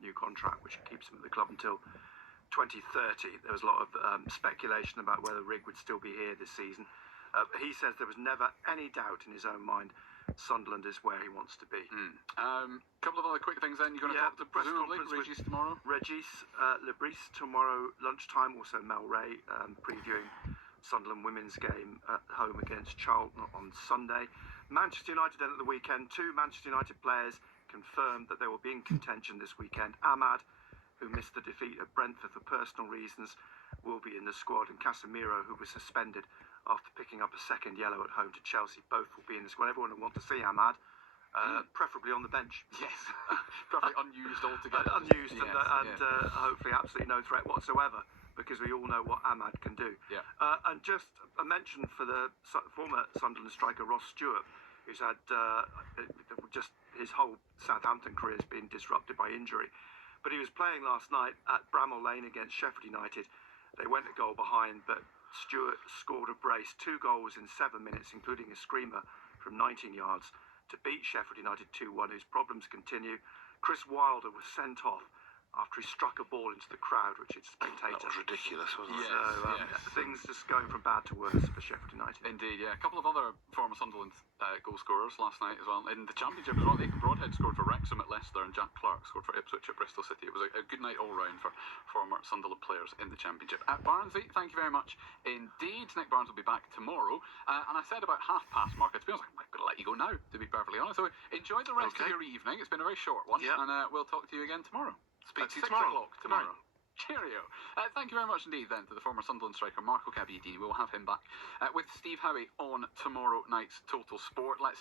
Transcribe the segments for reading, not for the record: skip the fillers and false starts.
that new contract, which keeps him at the club until 2030. There was a lot of speculation about whether Rigg would still be here this season. He says there was never any doubt in his own mind Sunderland is where he wants to be. Couple of other quick things then. You're going to talk to presumably Regis tomorrow? Regis Lebris tomorrow lunchtime. Also Mel Ray previewing Sunderland women's game at home against Charlton on Sunday. Manchester United then at the weekend. 2 Manchester United players confirmed that they will be in contention this weekend. Ahmad, who missed the defeat at Brentford for personal reasons, will be in the squad, and Casemiro, who was suspended after picking up a second yellow at home to Chelsea, both will be in the squad. Everyone will want to see Ahmad, preferably on the bench. Yes, probably unused altogether. Unused, and hopefully absolutely no threat whatsoever, because we all know what Ahmad can do. Yeah. And just a mention for the former Sunderland striker Ross Stewart, who's had just his whole Southampton career has been disrupted by injury. But he was playing last night at Bramall Lane against Sheffield United. They went a goal behind, but Stewart scored a brace, 2 goals in 7 minutes, including a screamer from 19 yards, to beat Sheffield United 2-1, whose problems continue. Chris Wilder was sent off after he struck a ball into the crowd, which is spectator. That was ridiculous, wasn't it? So, things just going from bad to worse for Sheffield United. Indeed, yeah. A couple of other former Sunderland goal scorers last night as well. In the Championship as well, Nathan Broadhead scored for Wrexham at Leicester, and Jack Clark scored for Ipswich at Bristol City. It was a good night all round for former Sunderland players in the Championship. Barnesy, thank you very much indeed. Nick Barnes will be back tomorrow. And I said about half-past, Mark, to be honest, I'm going to let you go now, to be perfectly honest. So enjoy the rest of your evening. It's been a very short one, and we'll talk to you again tomorrow. Speak to you 6 o'clock tomorrow. Cheerio. Thank you very much indeed then to the former Sunderland striker Marco Gabbiadini. We'll have him back with Steve Howie on tomorrow night's Total Sport. Let's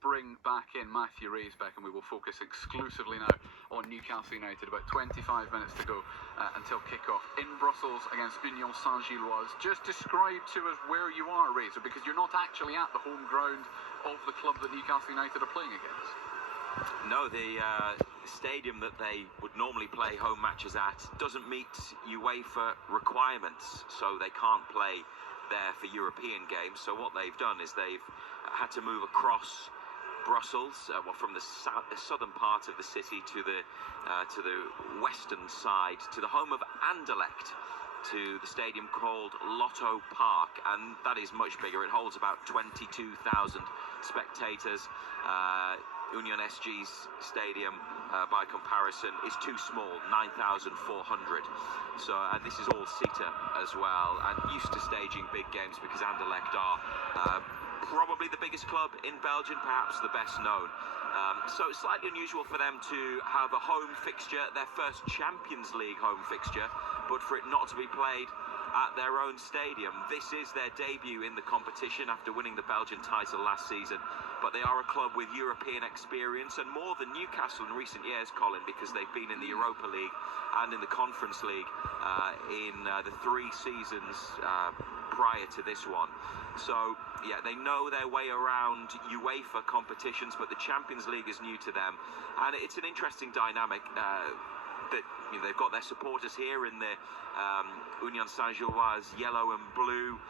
bring back in Matthew Raisbeck, and we will focus exclusively now on Newcastle United. About 25 minutes to go until kick-off in Brussels against Union Saint-Gilloise. Just describe to us where you are, Razor, because you're not actually at the home ground of the club that Newcastle United are playing against. No, the stadium that they would normally play home matches at doesn't meet UEFA requirements, so they can't play there for European games. So what they've done is they've had to move across Brussels, from the southern part of the city to the western side, to the home of Anderlecht, to the stadium called Lotto Park, and that is much bigger. It holds about 22,000 spectators. Union SG's stadium, by comparison, is too small, 9,400. So, and this is all Sita as well, and used to staging big games because Anderlecht are probably the biggest club in Belgium, perhaps the best known. So it's slightly unusual for them to have a home fixture, their first Champions League home fixture, but for it not to be played at their own stadium. This is their debut in the competition after winning the Belgian title last season, but they are a club with European experience, and more than Newcastle in recent years, Colin, because they've been in the Europa League and in the Conference League in the 3 seasons prior to this one. So yeah, they know their way around UEFA competitions, but the Champions League is new to them, and it's an interesting dynamic that they've got their supporters here in the Union Saint-Gilloise yellow and blue.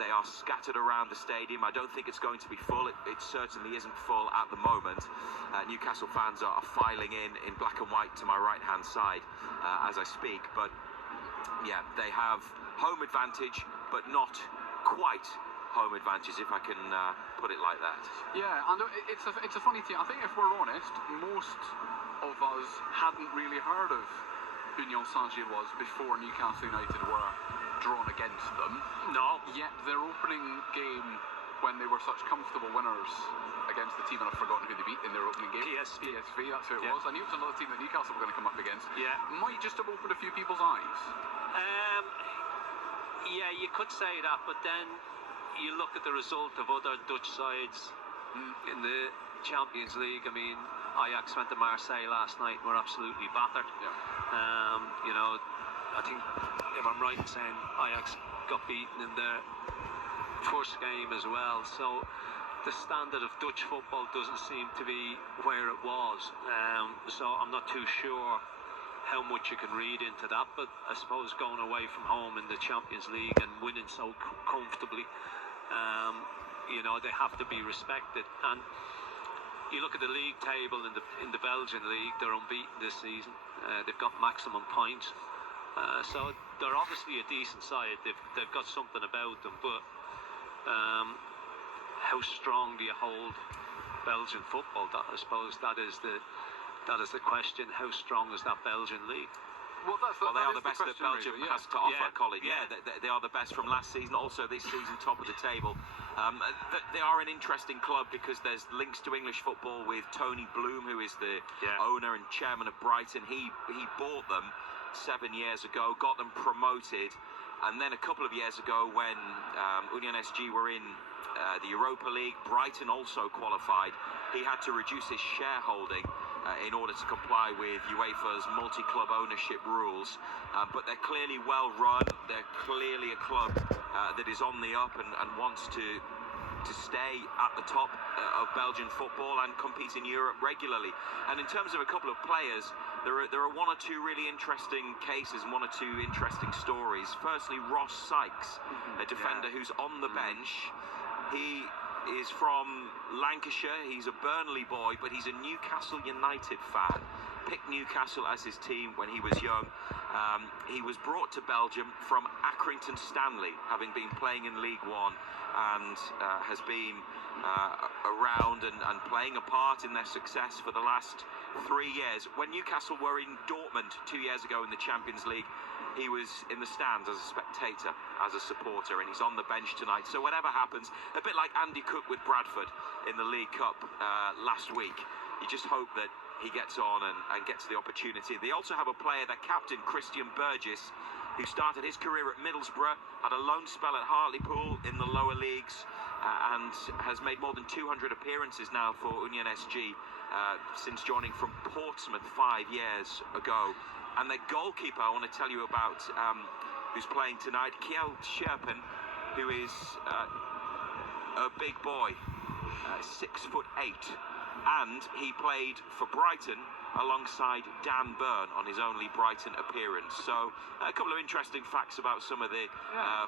They are scattered around the stadium. I don't think it's going to be full. It certainly isn't full at the moment. Newcastle fans are filing in black and white to my right-hand side as I speak. But yeah, they have home advantage, but not quite home advantage, if I can put it like that. Yeah, and it's a funny thing. I think if we're honest, most of us hadn't really heard of Union Saint-Gilloise before Newcastle United were drawn against them. No. Yet their opening game, when they were such comfortable winners against the team, and I've forgotten who they beat in their opening game. PSV, that's who it was. I knew it was another team that Newcastle were going to come up against. Yeah. Might just have opened a few people's eyes. Yeah, you could say that, but then you look at the result of other Dutch sides in the Champions League. I mean, Ajax went to Marseille last night and were absolutely battered. Yeah. I think, if I'm right in saying, Ajax got beaten in their first game as well. So the standard of Dutch football doesn't seem to be where it was. So I'm not too sure how much you can read into that, but I suppose going away from home in the Champions League and winning so comfortably, they have to be respected. And you look at the league table in the Belgian league, they're unbeaten this season. They've got maximum points, so they're obviously a decent side. They've got something about them, but how strong do you hold Belgian football? I suppose that is the question. How strong is that Belgian league? Well, they are the best that Belgium has to offer, Colin. Yeah. They are the best from last season, also this season, top of the table. They are an interesting club because there's links to English football with Tony Bloom, who is the owner and chairman of Brighton. He bought them 7 years ago, got them promoted, and then a couple of years ago when Union SG were in the Europa League, Brighton also qualified. He had to reduce his shareholding in order to comply with UEFA's multi-club ownership rules, but they're clearly well run. They're clearly a club that is on the up and wants to stay at the top of Belgian football and compete in Europe regularly. And in terms of a couple of players, there are one or two really interesting cases and one or two interesting stories. Firstly, Ross Sykes, a defender who's on the bench. He is from Lancashire. He's a Burnley boy, but he's a Newcastle United fan. Picked Newcastle as his team when he was young. He was brought to Belgium from Accrington Stanley, having been playing in League One, and has been around and playing a part in their success for the last 3 years. When Newcastle were in Dortmund 2 years ago in the Champions League, he was in the stands as a spectator, as a supporter, and he's on the bench tonight. So whatever happens, a bit like Andy Cook with Bradford in the League Cup last week, you just hope that he gets on and gets the opportunity. They also have a player, their captain, Christian Burgess, who started his career at Middlesbrough, had a loan spell at Hartlepool in the lower leagues, and has made more than 200 appearances now for Union SG since joining from Portsmouth 5 years ago. And their goalkeeper, I want to tell you about, who's playing tonight, Kjell Scherpen, who is a big boy, 6'8", and he played for Brighton alongside Dan Burn on his only Brighton appearance. So a couple of interesting facts about some of the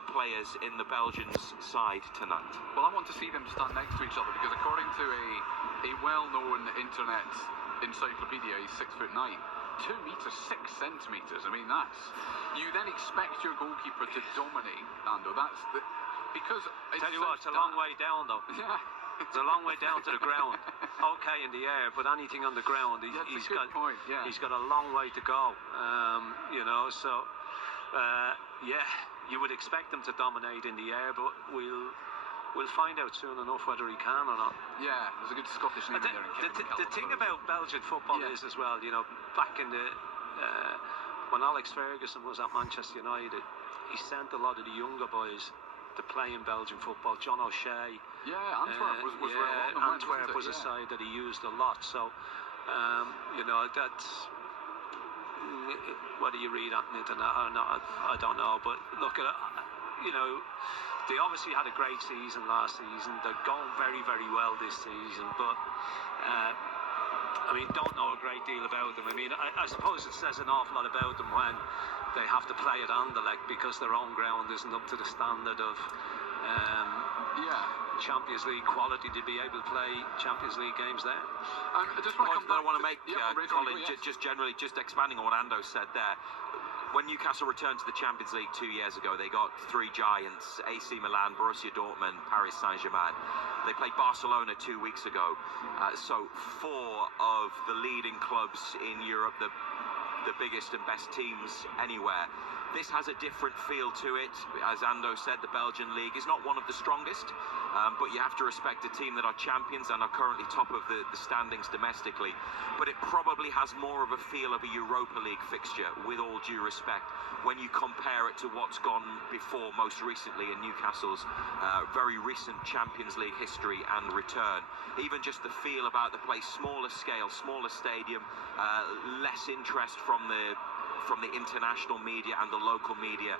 players in the Belgians' side tonight. Well, I want to see them stand next to each other because according to a well-known internet encyclopedia, he's 6'9". 2 meters 6 centimeters. I mean, you then expect your goalkeeper to dominate, Ando. Because tell you what, it's a long way down though. Yeah, it's a long way down to the ground. Okay, in the air, but anything on the ground, he's got a long way to go. So you would expect him to dominate in the air, but we'll find out soon enough whether he can or not. Yeah, there's a good Scottish name there. The thing about Belgian football is as well, back in the when Alex Ferguson was at Manchester United, he sent a lot of the younger boys to play in Belgian football. John O'Shea. Yeah, Antwerp was where a lot of them went, Antwerp was a side that he used a lot. So, that's whether you read on the internet or not, I don't know. But look at they obviously had a great season last season. They're going very, very well this season, but don't know a great deal about them. I suppose it says an awful lot about them when they have to play at Anderlecht because their own ground isn't up to the standard of Champions League quality to be able to play Champions League games there. I just want to make, Colin, just generally, just expanding on what Ando said there. When Newcastle returned to the Champions League 2 years ago, they got 3 giants: AC Milan, Borussia Dortmund, Paris Saint-Germain. They played Barcelona 2 weeks ago. So 4 of the leading clubs in Europe, the biggest and best teams anywhere. This has a different feel to it. As Ando said, the Belgian league is not one of the strongest, but you have to respect a team that are champions and are currently top of the standings domestically. But it probably has more of a feel of a Europa League fixture, with all due respect, when you compare it to what's gone before, most recently in Newcastle's very recent Champions League history and return. Even just the feel about the place, smaller scale, smaller stadium, less interest from the international media and the local media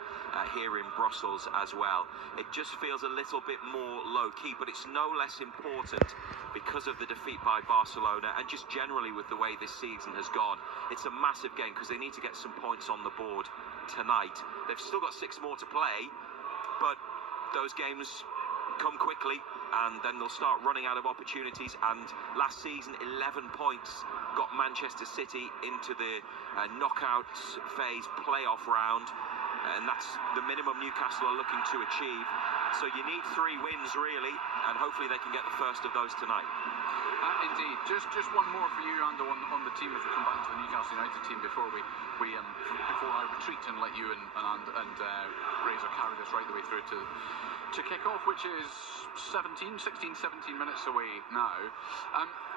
here in Brussels as well. It just feels a little bit more low-key, but it's no less important because of the defeat by Barcelona and just generally with the way this season has gone. It's a massive game because they need to get some points on the board tonight. They've still got 6 more to play, but those games come quickly, and then they'll start running out of opportunities. And last season, 11 points got Manchester City into the knockout phase playoff round, and that's the minimum Newcastle are looking to achieve. So you need 3 wins, really, and hopefully they can get the first of those tonight. Indeed. Just one more for you, Ando, on the team as we come back to the Newcastle United team before before I retreat and let you and Razor carry this right the way through to kick off, which is 16, 17 minutes away now.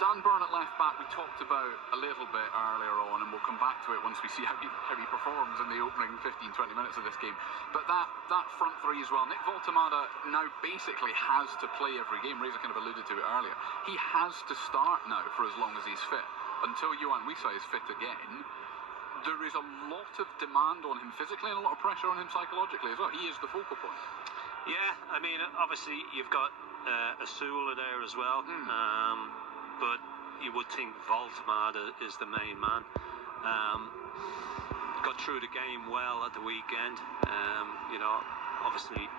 Dan Burn at left back, we talked about a little bit earlier on, and we'll come back to it once we see how he performs in the opening 15-20 minutes of this game. But that front three as well, Nick Voltemada now basically has to play every game. Razor kind of alluded to it earlier. He has to start now for as long as he's fit. Until Yohan Wissa is fit again, there is a lot of demand on him physically and a lot of pressure on him psychologically as well. He is the focal point. Yeah, I mean, obviously you've got Asula there as well, but you would think Voltemada is the main man. Got through the game well at the weekend. Obviously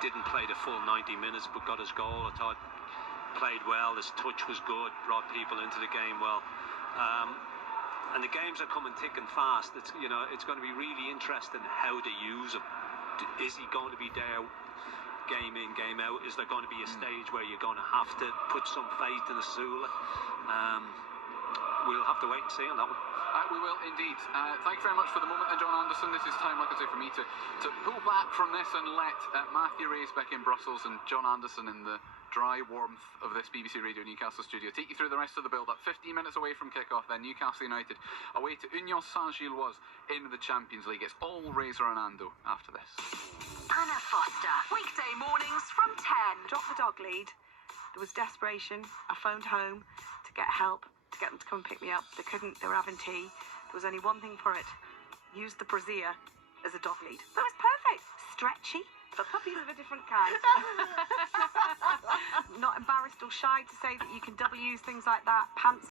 didn't play the full 90 minutes, but got his goal. I thought played well. His touch was good. Brought people into the game well. And the games are coming thick and fast. It's going to be really interesting how they use him. Is he going to be there game in, game out? Is there going to be a stage where you're going to have to put some faith in Asula? We'll have to wait and see on that one. We will indeed. Thank you very much for the moment, and John Anderson. This is time, like I say, for me to pull back from this and let Matthew Race back in Brussels and John Anderson in the dry warmth of this BBC Radio Newcastle studio take you through the rest of the build-up. 15 minutes away from kick-off, then Newcastle United away to Union Saint-Gilloise in the Champions League. It's all Razor and Ando after this. Anna Foster, weekday mornings from 10. Dropped the dog lead. There was desperation. I phoned home to get help, to get them to come and pick me up. They couldn't. They were having tea. There was only one thing for it. Use the brassiere as a dog lead. That was perfect. Stretchy. For puppies of a different kind. Not embarrassed or shy to say that you can double use things like that. Pants